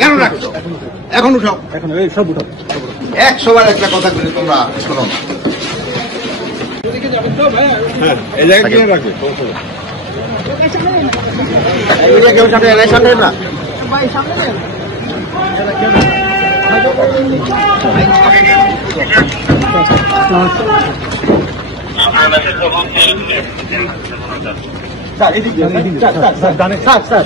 কেন রাখছো? এখন উঠাও, এখন এই সব উঠাও। 100 বার একটা কথা বলে তোমরা শোনো না। হ্যাঁ, এই জায়গায় গিয়ে রাখবে। কেউ সামনে এলাই সামনে না। স্যার এদিক দিয়ে, স্যার স্যার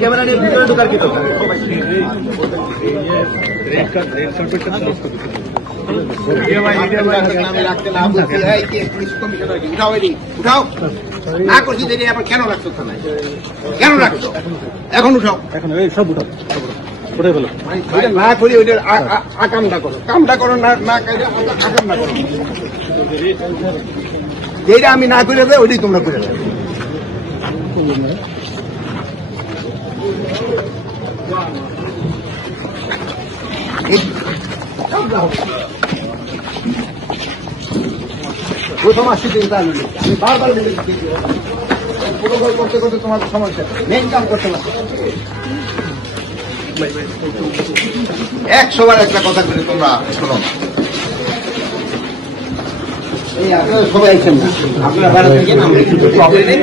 ক্যামেরা নিয়ে ভিতরে ঢোকার কি দরকার? উঠাও না করছি দেরি, আবার কেন রাখছো থানায়? কেন রাখছো? এখন উঠাও, এখন এই সব উঠাও, উঠে ফেলো। না করি ওইটা আকামটা করো, কামটা করো না, না আকামটা করো। যেটা আমি না করে দেয় ওইটাই তোমরা করে দেবে। প্রথম আসছি দিন আমি বারবার প্রোটোকল করতে করতে তোমার সমস্যা, মেন কাম করতে পারছো। 100 বার একটা কথা বলে তোমরা শোনো না। এই আপনারা সবাই আছেন না, আপনারা বাইরে থেকে আমরা কিছু প্রবলেম